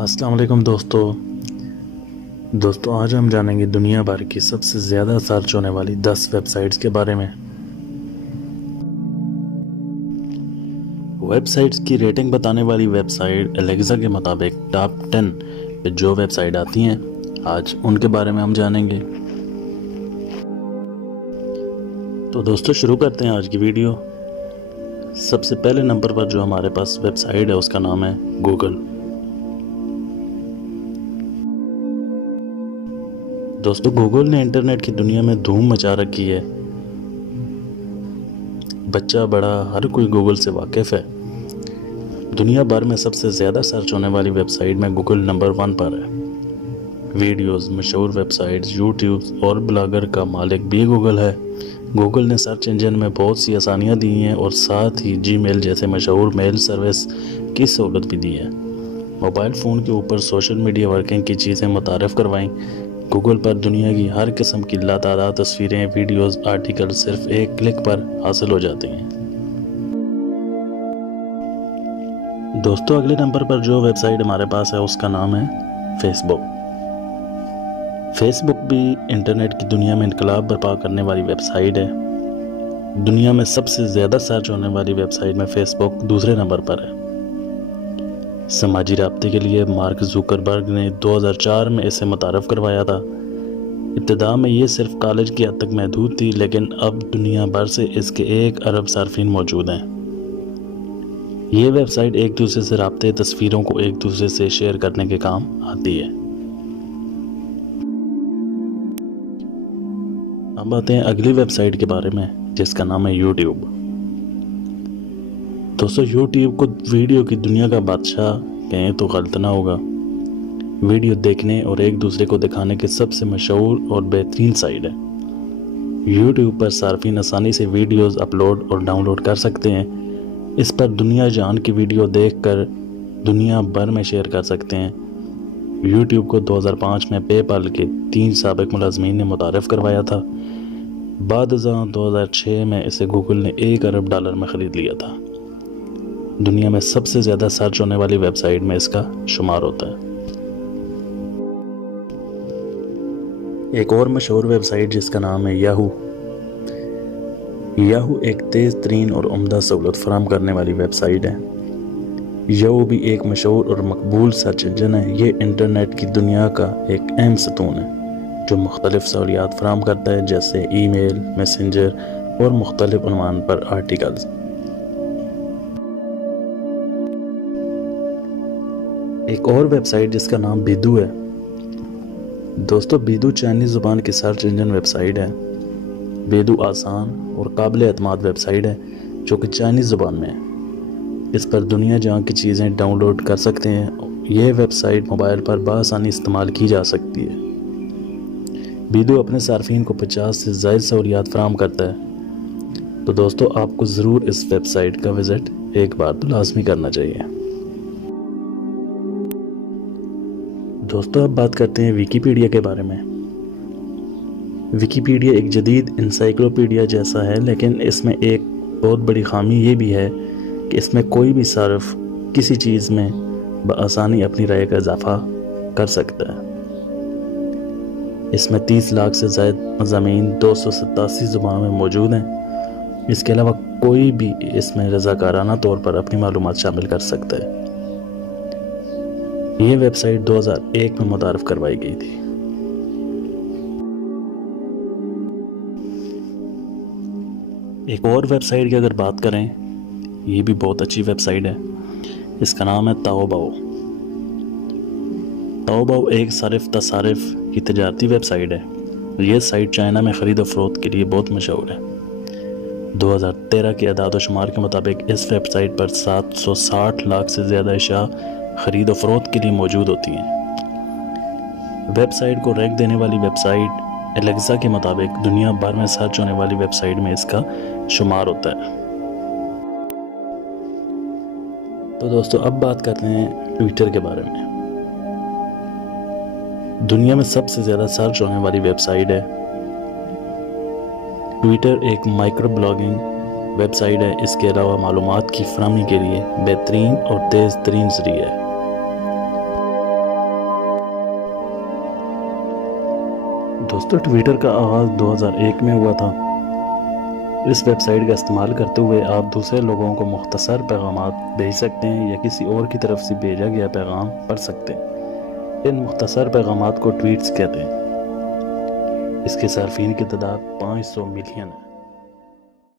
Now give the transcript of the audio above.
अस्सलाम वालेकुम दोस्तों आज हम जानेंगे दुनिया भर की सबसे ज़्यादा सर्च होने वाली 10 वेबसाइट्स के बारे में। वेबसाइट्स की रेटिंग बताने वाली वेबसाइट एलेक्सा के मुताबिक टॉप 10 पे जो वेबसाइट आती हैं आज उनके बारे में हम जानेंगे। तो दोस्तों शुरू करते हैं आज की वीडियो। सबसे पहले नंबर पर जो हमारे पास वेबसाइट है उसका नाम है गूगल। दोस्तों गूगल ने इंटरनेट की दुनिया में धूम मचा रखी है। बच्चा बड़ा हर कोई गूगल से वाकिफ़ है। दुनिया भर में सबसे ज़्यादा सर्च होने वाली वेबसाइट में गूगल नंबर 1 पर है। वीडियोस, मशहूर वेबसाइट्स, यूट्यूब और ब्लॉगर का मालिक भी गूगल है। गूगल ने सर्च इंजन में बहुत सी आसानियाँ दी हैं और साथ ही जीमेल जैसे मशहूर मेल सर्विस की सहूलत भी दी है। मोबाइल फ़ोन के ऊपर सोशल मीडिया वर्किंग की चीज़ें मुतारफ़ करवाईं। गूगल पर दुनिया की हर किस्म की लातादाद तस्वीरें, वीडियोस, आर्टिकल सिर्फ एक क्लिक पर हासिल हो जाते हैं। दोस्तों अगले नंबर पर जो वेबसाइट हमारे पास है उसका नाम है फेसबुक। फेसबुक भी इंटरनेट की दुनिया में इनकलाब बर्पा करने वाली वेबसाइट है। दुनिया में सबसे ज़्यादा सर्च होने वाली वेबसाइट में फेसबुक दूसरे नंबर पर है। समाजी राब्ते के लिए मार्क जुकरबर्ग ने 2004 में इसे मुतारफ़ करवाया था। इब्तिदा में ये सिर्फ कॉलेज की हद तक महदूद थी, लेकिन अब दुनिया भर से इसके 1 अरब सार्फिन मौजूद हैं। ये वेबसाइट एक दूसरे से राब्ते, तस्वीरों को एक दूसरे से शेयर करने के काम आती है। अब आते हैं अगली वेबसाइट के बारे में जिसका नाम है यूट्यूब। दोस्तों यूट्यूब को वीडियो की दुनिया का बादशाह कहें तो गलत ना होगा। वीडियो देखने और एक दूसरे को दिखाने के सबसे मशहूर और बेहतरीन साइट है। यूट्यूब पर सार्फिन आसानी से वीडियोस अपलोड और डाउनलोड कर सकते हैं। इस पर दुनिया जान की वीडियो देखकर दुनिया भर में शेयर कर सकते हैं। यूट्यूब को 2005 में पेपाल के 3 साबिक मुलाजमीन ने मुतारफ़ करवाया था। बाद 2006 में इसे गूगल ने $1 अरब में ख़रीद लिया था। दुनिया में सबसे ज़्यादा सर्च होने वाली वेबसाइट में इसका शुमार होता है। एक और मशहूर वेबसाइट जिसका नाम है याहू। याहू एक तेज़ तरीन और उम्दा सहूलत फराहम करने वाली वेबसाइट है। याहू भी एक मशहूर और मकबूल सर्च इंजन है। ये इंटरनेट की दुनिया का एक अहम सतून है जो मुख्तलिफ सहूलियात फराहम करता है, जैसे ईमेल, मैसेंजर और मुख्तलिफ उन्वान पर आर्टिकल्स। एक और वेबसाइट जिसका नाम बिदू है। दोस्तों बिदू चाइनीज़ ज़ुबान की सर्च इंजन वेबसाइट है। बिदू आसान और काबिल एतमाद वेबसाइट है जो कि चाइनीज़ ज़ुबान में है। इस पर दुनिया जहाँ की चीज़ें डाउनलोड कर सकते हैं। यह वेबसाइट मोबाइल पर बआसानी इस्तेमाल की जा सकती है। बिदू अपने सार्फिन को 50 से ज़ायद सहूलियात फराहम करता है। तो दोस्तों आपको ज़रूर इस वेबसाइट का विज़िट एक बार तो लाजमी करना चाहिए। दोस्तों अब बात करते हैं विकीपीडिया के बारे में। विकीपीडिया एक जदीद इंसाइक्लोपीडिया जैसा है, लेकिन इसमें एक बहुत बड़ी खामी ये भी है कि इसमें कोई भी सार्फ किसी चीज़ में बआसानी अपनी राय का इजाफा कर सकता है। इसमें 30 लाख से ज़ायद मज़ामीन 287 ज़ुबानों में मौजूद हैं। इसके अलावा कोई भी इसमें रज़ाकाराना तौर पर अपनी मालूमात शामिल कर सकता है। ये वेबसाइट 2001 में मुतारफ़ करवाई गई थी। एक और वेबसाइट की अगर बात करें, ये भी बहुत अच्छी वेबसाइट है। इसका नाम है ताओबाओ। ताओबाओ एक सारिफ तसारिफ की तजारती वेबसाइट है। ये साइट चाइना में ख़रीद फरोख्त के लिए बहुत मशहूर है। 2013 के अदाद व शुमार के मुताबिक इस वेबसाइट पर 760 लाख से ज़्यादा अशिया ख़रीद फरोख्त के लिए मौजूद होती हैं। वेबसाइट को रैंक देने वाली वेबसाइट एलेक्सा के मुताबिक दुनिया भर में सर्च होने वाली वेबसाइट में इसका शुमार होता है। तो दोस्तों अब बात करते हैं ट्विटर के बारे में। दुनिया में सबसे ज़्यादा सर्च होने वाली वेबसाइट है। ट्विटर एक माइक्रो ब्लॉगिंग वेबसाइट है। इसके अलावा मालूमात की फराहमी के लिए बेहतरीन और तेज़ तरीन ज़रिया है। दोस्तों ट्विटर का आगाज़ 2001 में हुआ था। इस वेबसाइट का इस्तेमाल करते हुए आप दूसरे लोगों को मुख्तसर पैगामात भेज सकते हैं या किसी और की तरफ से भेजा गया पैगाम पढ़ सकते हैं। इन मुख्तसर पैगामात को ट्वीट्स कहते हैं। इसके सार्फिन की तादाद 500 मिलियन है।